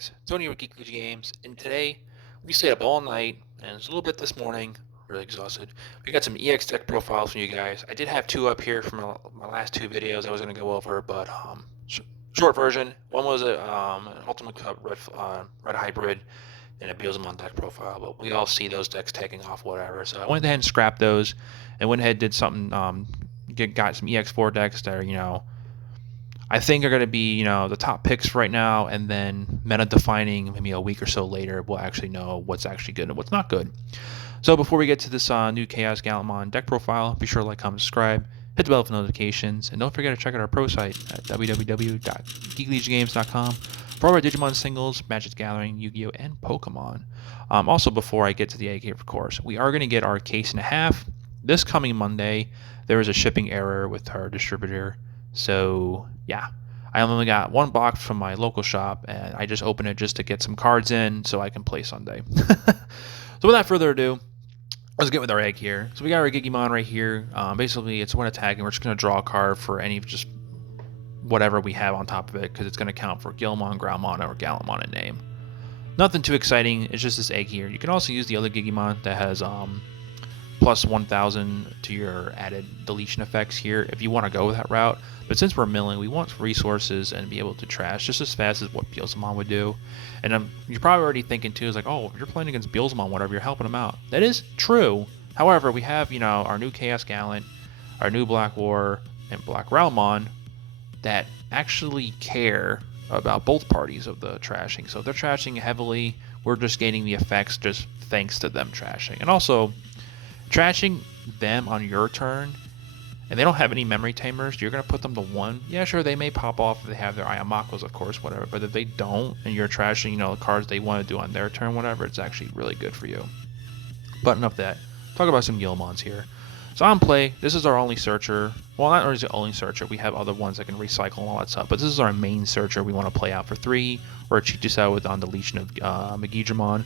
guys, Tony with Geekly Games, and today we stayed up all night, and it's a little bit this morning, really exhausted. We got some EX deck profiles from you guys. I did have two up here from my last two videos I was going to go over, but short version. One was an Ultimate Cup red hybrid and a Beelzemon deck profile, but we all see those decks taking off, whatever. So I went ahead and scrapped those, and went ahead and did something, got some EX4 decks that are, I think are going to be, the top picks right now, and then meta defining maybe a week or so later, we'll actually know what's actually good and what's not good. So before we get to this new ChaosGallantmon deck profile, be sure to like, comment, subscribe, hit the bell for notifications, and don't forget to check out our pro site at www.geeklegiagames.com for all our Digimon singles, Magic the Gathering, Yu-Gi-Oh, and Pokemon. Also, before I get to the egg here, of course, we are going to get our case and a half this coming Monday. There was a shipping error with our distributor. So yeah, I only got one box from my local shop, and I just opened it just to get some cards in so I can play Sunday. So without further ado, let's get with our egg here. So we got our Digimon right here. Basically, it's one attack, and we're just going to draw a card for any of just whatever we have on top of it, because it's going to count for Gilmon, Groundmon, or Gallantmon in name. Nothing too exciting. It's just this egg here. You can also use the other Digimon that has plus 1,000 to your added deletion effects here if you want to go that route. But since we're milling, we want resources and be able to trash just as fast as what Beelzemon would do. And you're probably already thinking too, is like, oh, if you're playing against Beelzemon, whatever, you're helping him out. That is true. However, we have, our new Chaos Gallant, our new Black War, and Black Realmon that actually care about both parties of the trashing. So if they're trashing heavily, we're just gaining the effects just thanks to them trashing. And also, trashing them on your turn, and they don't have any memory tamers, you're going to put them to 1. Yeah, sure, they may pop off if they have their Ayamakos, of course, whatever. But if they don't, and you're trashing, the cards they want to do on their turn, whatever, it's actually really good for you. But enough of that. Talk about some Gilmons here. So on play, this is our only searcher. Well, not only the only searcher, we have other ones that can recycle and all that stuff. But this is our main searcher we want to play out for 3, or cheat this out with on deletion of Megidramon.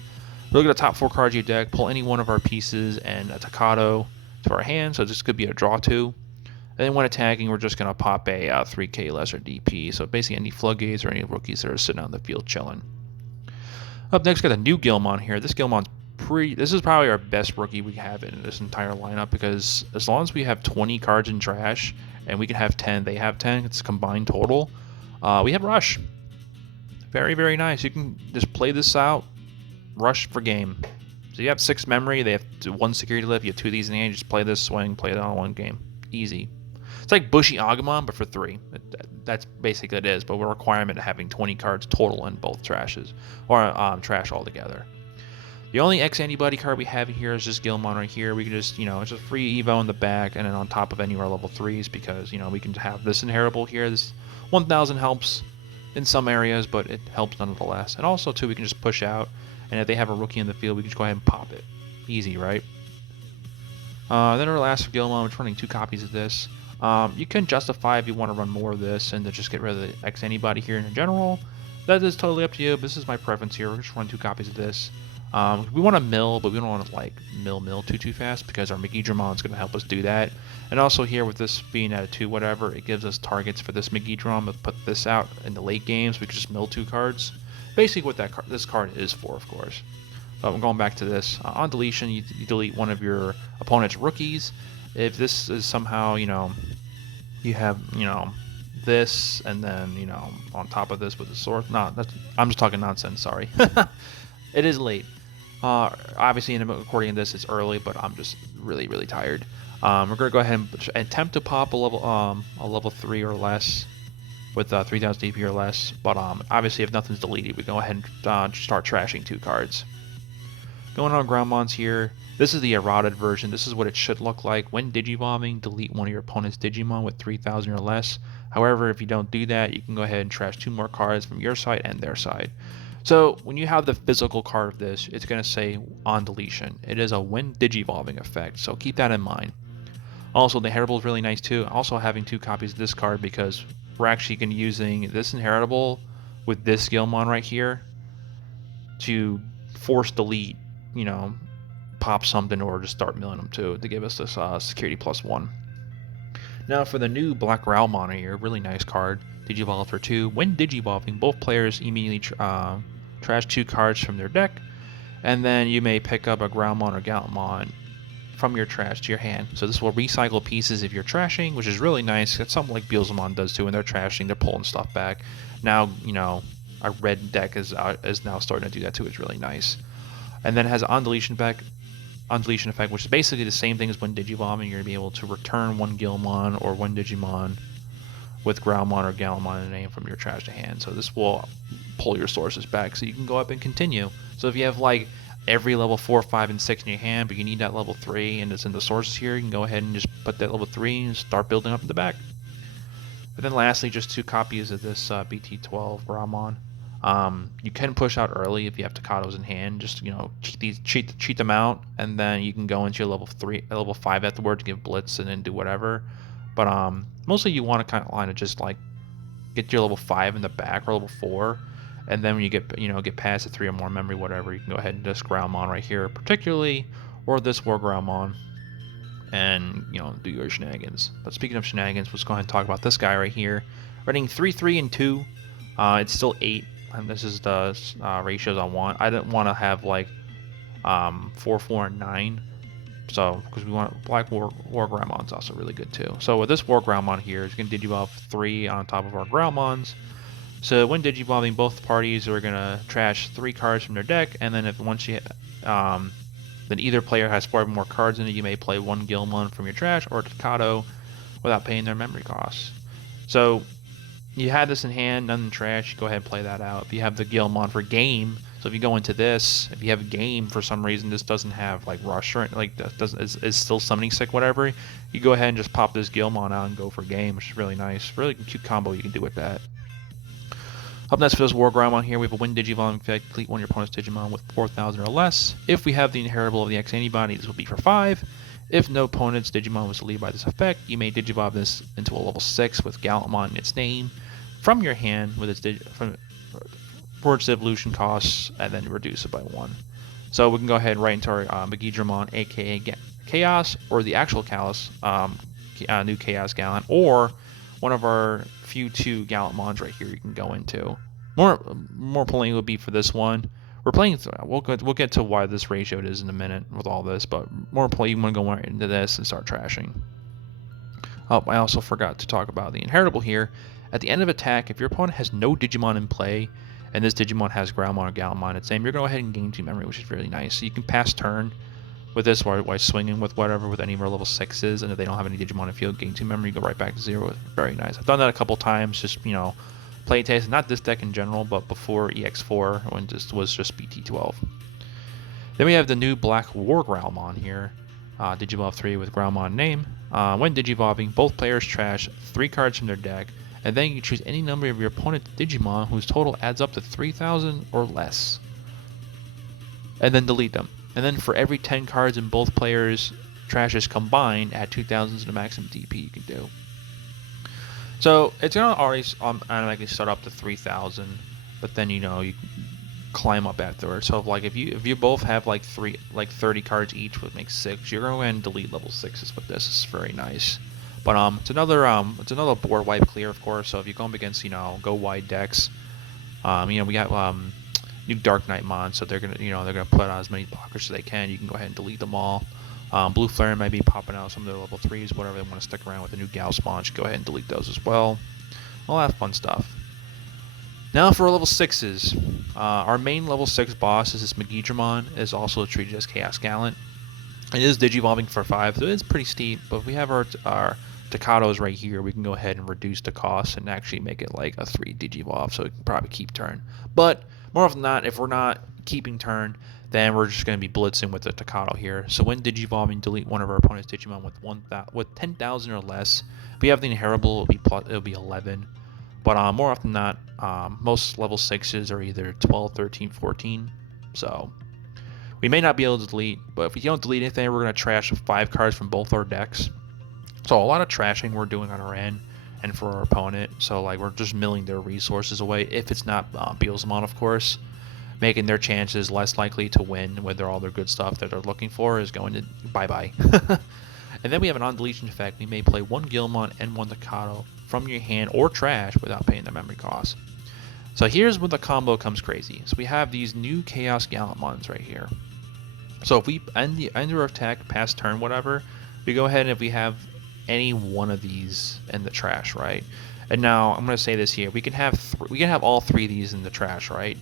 Look at the top 4 cards of your deck, pull any one of our pieces and a Takato to our hand, so this could be a draw 2. And then when attacking, we're just going to pop a 3k lesser DP, so basically any floodgates or any rookies that are sitting on the field chilling. Up next, got a new Gilmon here. This is probably our best rookie we have in this entire lineup, because as long as we have 20 cards in trash, and we can have 10, they have 10, it's combined total, we have Rush. Very, very nice. You can just play this out, rush for game. So you have 6 memory, they have 1 security lift, you have 2 of these in the hand, you just play this swing, play it on 1 game. Easy. It's like Bushy Agumon, but for 3. That's basically it is, but we're a requirement of having 20 cards total in both trashes, or trash altogether. The only X-Antibody card we have here is just Gilmon right here. We can just, it's just free Evo in the back, and then on top of any of our level 3s, because, we can have this inheritable here. This 1,000 helps in some areas, but it helps nonetheless. And also, too, we can just push out, and if they have a rookie in the field, we can just go ahead and pop it. Easy, right? Then our last Gilmon, we're running 2 copies of this. You can justify if you want to run more of this and to just get rid of the X-Antibody here in general. That is totally up to you, but this is my preference here. We're just running 2 copies of this. We want to mill, but we don't want to mill too fast, because our Megidramon is going to help us do that. And also here with this being at a 2 whatever, it gives us targets for this Megidramon. But put this out in the late games, we can just mill 2 cards. Basically what this card is for, of course. But we're going back to this. On deletion, you delete one of your opponent's rookies. If this is somehow, you have, this, and then, on top of this with the sword. No, I'm just talking nonsense, sorry. It is late. Obviously, in recording this, it's early, but I'm just really, really tired. We're going to go ahead and attempt to pop a level 3 or less with 3,000 DP or less. But obviously, if nothing's deleted, we go ahead and start trashing 2 cards. Going on Groundmons here. This is the eroded version. This is what it should look like. When Digivolving, delete one of your opponent's Digimon with 3,000 or less. However, if you don't do that, you can go ahead and trash 2 more cards from your side and their side. So when you have the physical card of this, it's going to say on deletion. It is a when Digivolving effect, so keep that in mind. Also, the inheritable is really nice too. Also having 2 copies of this card, because we're actually going to be using this inheritable with this Gilmon right here to force delete, pop something, or just start milling them too, to give us this security +1. Now for the new Black Realmon here, really nice card. Digivolve for 2. When Digivolving, both players immediately trash 2 cards from their deck, and then you may pick up a Groundmon or Gallantmon from your trash to your hand. So this will recycle pieces if you're trashing, which is really nice. It's something like Beelzemon does too when they're trashing, they're pulling stuff back. Now, a red deck is now starting to do that too. It's really nice. And then it has an on deletion effect, which is basically the same thing as when Digivolving. You're going to be able to return one Guilmon or one Digimon with Groundmon or Gallantmon in the name from your trash to hand. So this will pull your sources back so you can go up and continue. So if you have like every level 4, 5, and 6 in your hand, but you need that level 3 and it's in the sources here, you can go ahead and just put that level 3 and start building up in the back. And then lastly, just 2 copies of this BT12 Groundmon. You can push out early if you have Takatos in hand. Just cheat them out, and then you can go into your level 5 afterward to give blitz and then do whatever. But mostly you want to kind of just like get your level 5 in the back or level 4, and then when you get past the 3 or more memory, whatever, you can go ahead and just Groundmon right here, particularly, or this War Groundmon, and do your shenanigans. But speaking of shenanigans, let's go ahead and talk about this guy right here. Running 3, 3, and 2. It's still 8. And this is the ratios I want. I didn't want to have like 4, 4, and 9. So because we want Black War Groundmon's also really good too. So with this War Groundmon here, it's going to Digivolve 3 on top of our Groundmons. So when Digivolving, both parties are going to trash 3 cards from their deck, and then then either player has 4 or more cards in it, you may play 1 Guilmon from your trash or Takato without paying their memory costs. So you had this in hand, none in trash, you go ahead and play that out. If you have the Guilmon for game, so if you go into this, if you have a game for some reason, this doesn't have like rush or like is still summoning sick, whatever, you go ahead and just pop this Guilmon out and go for game, which is really nice. Really cute combo you can do with that. Up next for this War Groundmon here, we have a When Digivolving effect. Delete one of your opponent's Digimon with 4,000 or less. If we have the inheritable of the X antibody, this will be for 5. If no opponent's Digimon was deleted by this effect, you may Digivolve this into a level 6 with Gallantmon in its name from your hand with its for its evolution costs, and then reduce it by 1. So we can go ahead right into our Beelzemon, aka Chaos, or the actual Chaos, new Chaos Gallant, or one of our few 2 Gallantmons right here you can go into. More playing would be for this one. We're playing. We'll get to why this ratio is in a minute with all this, but more play you want to go right into this and start trashing. Oh, I also forgot to talk about the inheritable here. At the end of attack, if your opponent has no Digimon in play, and this Digimon has Groundmon or Gallantmon its name, you're going to go ahead and gain 2 memory, which is really nice. So you can pass turn with this while swinging with whatever, with any of our level 6s, and if they don't have any Digimon in field, gain 2 memory, go right back to 0. Very nice. I've done that a couple times, just, play test, not this deck in general, but before EX4, when this was just BT12. Then we have the new Black War Groundmon here. Digivolve 3 with Groundmon name. When Digivolving, both players trash 3 cards from their deck, and then you choose any number of your opponent's Digimon whose total adds up to 3,000 or less. And then delete them. And then for every 10 cards in both players' trashes combined, add 2,000 to the maximum DP you can do. So it's going to already automatically start up to 3,000, but then you climb up afterwards. So if you both have like 30 cards each, which makes 6, you're going to go ahead and delete level 6s with this. It's very nice. But it's another board wipe clear, of course. So if you're going against go wide decks, we got new Dark Knight Mon, so they're gonna put out as many blockers as they can. You can go ahead and delete them all. Blue Flare might be popping out some of their level 3s, whatever they want to stick around with the new Gal Spawn. Go ahead and delete those as well. All that fun stuff. Now for level 6s. Our main level 6 boss is this Beelzemon, is also treated as Chaos Gallant. It is Digivolving for 5, so it's pretty steep, but we have our Takatos right here. We can go ahead and reduce the cost and actually make it like a 3 Digivolve, so we can probably keep turn. But more often than not, if we're not keeping turn, then we're just going to be blitzing with the Takato here. So when Digivolving, delete one of our opponent's Digimon with 10,000 or less. If we have the inheritable, it'll be 11. But more often than not, most level 6s are either 12, 13, 14. So we may not be able to delete, but if we don't delete anything, we're going to trash 5 cards from both our decks. So a lot of trashing we're doing on our end and for our opponent. So like we're just milling their resources away. If it's not Beelzemon, of course, making their chances less likely to win with all their good stuff that they're looking for is going to bye-bye. And then we have an on-deletion effect. We may play 1 Guilmon and 1 Takato from your hand or trash without paying the memory cost. So here's when the combo comes crazy. So we have these new ChaosGallantmons right here. So if we end our attack past turn, whatever, we go ahead and if we have any one of these in the trash, right? And now I'm gonna say this here: we can have all three of these in the trash, right?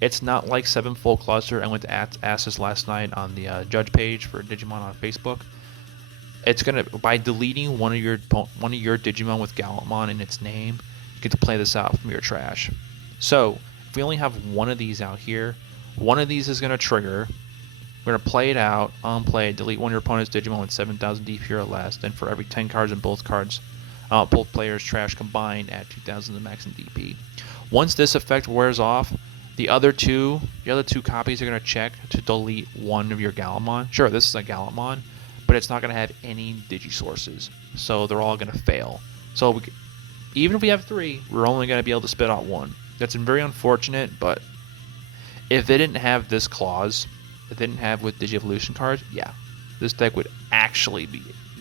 It's not like 7 full cluster. I went to ask this last night on the judge page for Digimon on Facebook. It's gonna, by deleting one of your Digimon with Gallantmon in its name, you get to play this out from your trash. So if we only have one of these out here, one of these is gonna trigger. We're gonna play it out, unplay it, delete one of your opponent's Digimon with 7,000 DP or less. Then for every 10 cards in both players' trash combined, add 2,000 to max in DP. Once this effect wears off, the other two copies are gonna check to delete one of your Gallantmon. Sure, this is a Gallantmon, but it's not gonna have any Digisources, so they're all gonna fail. So even if we have 3, we're only gonna be able to spit out 1. That's very unfortunate, but if they didn't have this clause, if they didn't have with Digivolution cards, yeah, this deck would actually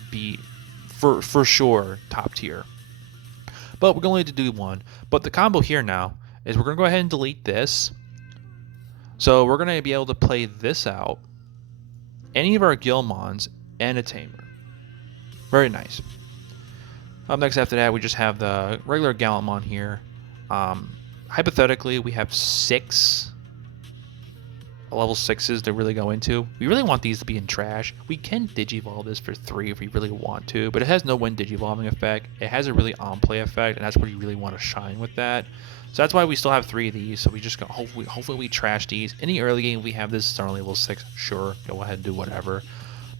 be for sure top tier. But we're going to do 1. But the combo here now is we're gonna go ahead and delete this. So we're gonna be able to play this out, any of our Guilmons, and a Tamer. Very nice. Up next after that, we just have the regular Gallantmon here. Hypothetically, we have 6 level 6s to really go into. We really want these to be in trash. We can Digivolve this for 3 if we really want to, but it has no win Digivolving effect. It has a really on-play effect, and that's where you really want to shine with that. So that's why we still have 3 of these. So we just go, hopefully we trash these. In the early game, we have this starting level 6. Sure, go ahead and do whatever.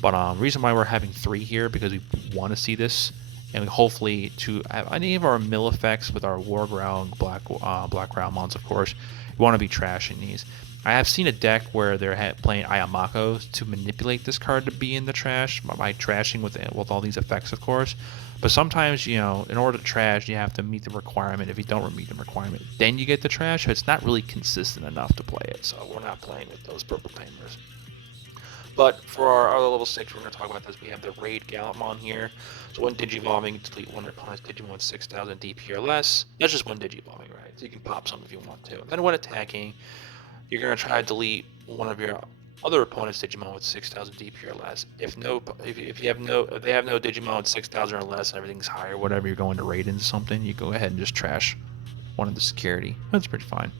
But reason why we're having 3 here, because we want to see this, and hopefully to have any of our mill effects with our War Ground, Black Groundmons, of course, we want to be trashing these. I have seen a deck where they're playing Ayamakos to manipulate this card to be in the trash by trashing with all these effects, of course. But sometimes, you know, in order to trash, you have to meet the requirement. If you don't meet the requirement, then you get the trash. So it's not really consistent enough to play it. So we're not playing with those purple Tamers. But for our other level 6, we're going to talk about this. We have the Raid Gallantmon here. So when Digivolving, delete one opponent's Digimon with 6,000 DP or less. That's just one Digivolving, right? So you can pop some if you want to. And then when attacking, you're going to try to delete one of your other opponent's Digimon with 6,000 DP or less. If they have no Digimon with 6,000 or less and everything's higher, whatever, you're going to raid into something, you go ahead and just trash one of the security. That's pretty fine.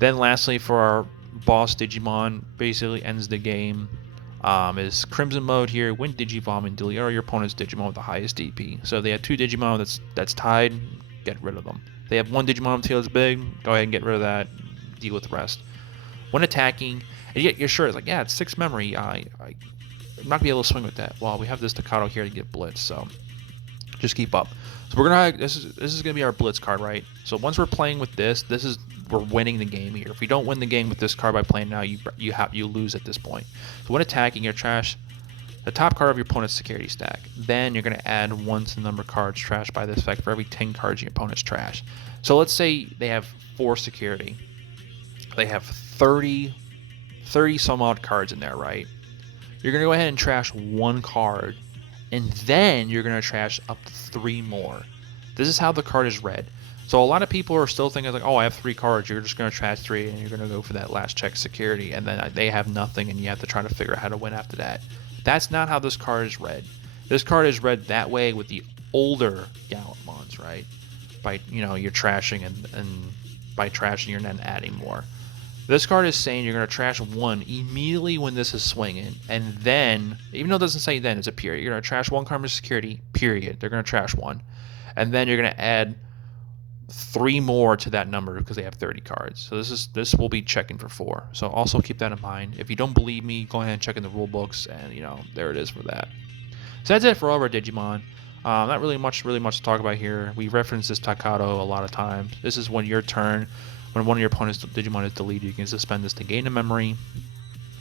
Then lastly, for our boss Digimon, basically ends the game, is Crimson mode here. When Digivolving, delete all your opponent's Digimon with the highest DP. So if they have 2 Digimon that's tied, get rid of them. If they have 1 Digimon with tail that's big, go ahead and get rid of that. Deal with the rest. When attacking, and you're sure it's like, yeah, it's 6 memory. I'm not gonna be able to swing with that. Well, we have this Staccato here to get blitz, so just keep up. So we're gonna this is gonna be our blitz card, right? So once we're playing with this, we're winning the game here. If we don't win the game with this card by playing now, you lose at this point. So when attacking, you trash the top card of your opponent's security stack. Then you're gonna add 1 to the number of cards trashed by this effect for every 10 cards in your opponent's trash. So let's say they have 4 security. They have 30 some odd cards in there, right? You're gonna go ahead and trash 1 card, and then you're gonna trash up to 3 more. This is how the card is read. So a lot of people are still thinking like, oh, I have 3 cards. You're just gonna trash 3, and you're gonna go for that last check security, and then they have nothing, and you have to try to figure out how to win after that. That's not how this card is read. This card is read that way with the older Gallantmons, right? By you're trashing and by trashing you're then adding more. This card is saying you're going to trash 1 immediately when this is swinging, and then, even though it doesn't say then, it's a period. You're going to trash 1 card for security, period. They're going to trash 1. And then you're going to add 3 more to that number because they have 30 cards. So this will be checking for 4. So also keep that in mind. If you don't believe me, go ahead and check in the rule books, and there it is for that. So that's it for all of our Digimon. Not really much to talk about here. We referenced this Staccato a lot of times. This is when your turn. When one of your opponent's Digimon is deleted, you can suspend this to gain a memory.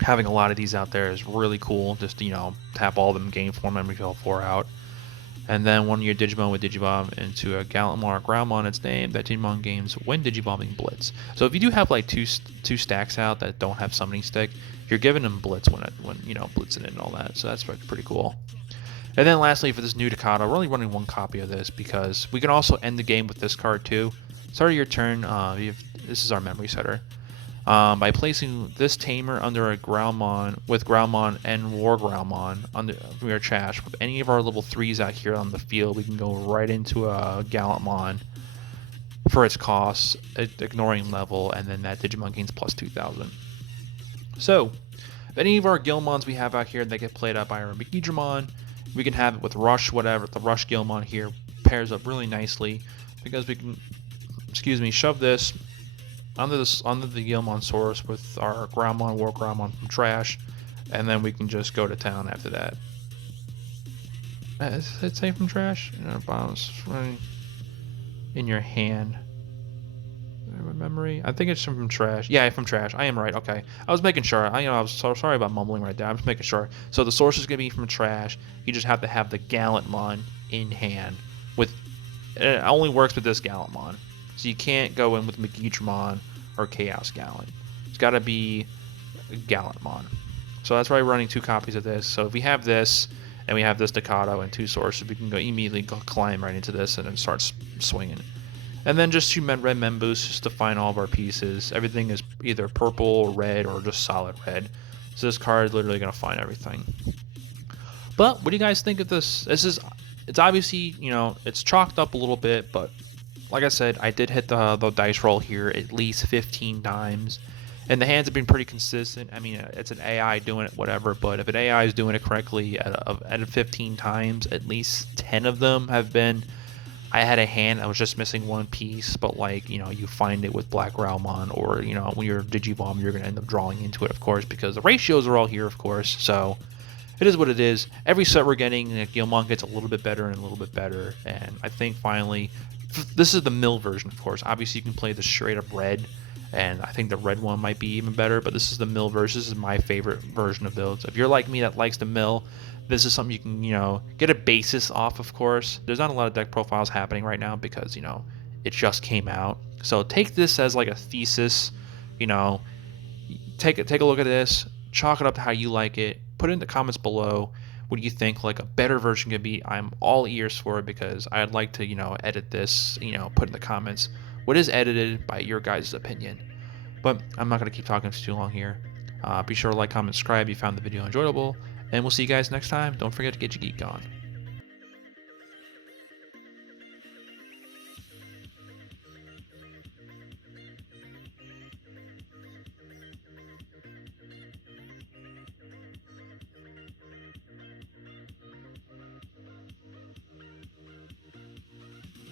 Having a lot of these out there is really cool. Just, tap all of them, gain 4 memory, fill 4 out. And then one of your Digimon would Digivolve into a Gallantmon or Groundmon, its name. That Digimon gains when Digivolving Blitz. So if you do have like two stacks out that don't have Summoning Stick, you're giving them Blitz when blitzing it and all that. So that's pretty cool. And then lastly, for this new Takata, we're only running one copy of this because we can also end the game with this card too. Start of your turn, this is our memory setter. By placing this Tamer under a Groundmon with Groundmon and War Groundmon under our trash, with any of our level 3s out here on the field, we can go right into a Gallantmon for its cost, ignoring level, and then that Digimon gains plus 2,000. So, if any of our Gilmons we have out here that get played up by our Beelzemon, we can have it with Rush, whatever. The Rush Gilmon here pairs up really nicely because we can, shove this under the Gilmon source with our Groundmon, War Groundmon from trash, and then we can just go to town after that. Is it safe from trash? Bombs running in your hand. Memory. I think it's from trash. Yeah, from trash. I am right. Okay, I was making sure. I was so sorry about mumbling right there. I'm just making sure. So the source is gonna be from trash. You just have to have the Gallantmon in hand. It only works with this Gallantmon. So you can't go in with Megidramon or Chaos Gallant. It's got to be Gallantmon. So that's why we're running 2 copies of this. So if we have this and we have this Staccato and 2 sources, we can immediately climb right into this and then start swinging. And then just 2 red Memboosts just to find all of our pieces. Everything is either purple or red or just solid red. So this card is literally going to find everything. But what do you guys think of this? It's obviously, it's chalked up a little bit, but like I said, I did hit the dice roll here at least 15 times. And the hands have been pretty consistent. I mean, it's an AI doing it, whatever, but if an AI is doing it correctly at 15 times, at least 10 of them have been... I had a hand, I was just missing 1 piece, but you find it with Black Realmon, or, when you're Digimon, you're going to end up drawing into it, of course, because the ratios are all here, of course, so it is what it is. Every set we're getting, Gilmon gets a little bit better and a little bit better, and I think finally, this is the mill version, of course. Obviously, you can play the straight up red, and I think the red one might be even better, but this is the mill version. This is my favorite version of builds. If you're like me that likes the mill, this is something you can, get a basis off, of course. There's not a lot of deck profiles happening right now because, it just came out. So take this as like a thesis, take a look at this, chalk it up to how you like it, put it in the comments below. What do you think like a better version could be? I'm all ears for it because I'd like to, edit this, put in the comments what is edited by your guys' opinion. But I'm not going to keep talking for too long here. Be sure to like, comment, subscribe if you found the video enjoyable. And we'll see you guys next time. Don't forget to get your geek on.